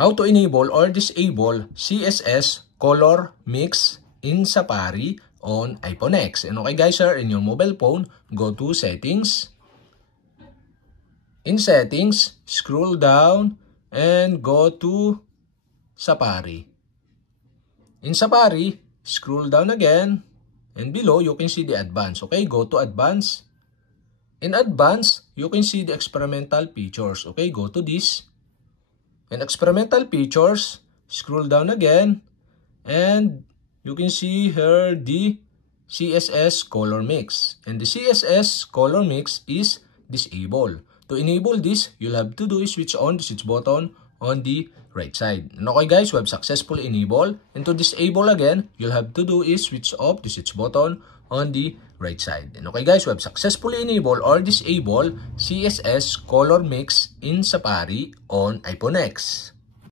How to enable or disable CSS color mix in Safari on iPhone X. And okay guys, in your mobile phone, go to settings. In settings, scroll down and go to Safari. In Safari, scroll down again and below you can see the advanced. Okay, go to advanced. In advanced, you can see the experimental features. Okay, go to this. In experimental features, scroll down again and you can see here the CSS color mix. And the CSS color mix is disabled. To enable this, you'll have to do is switch on the switch button on the right side. And okay guys, we have successfully enabled. And to disable again, you'll have to do is switch off the switch button on the right side. And okay guys, we have successfully enabled or disabled CSS color mix in Safari on iPhone X.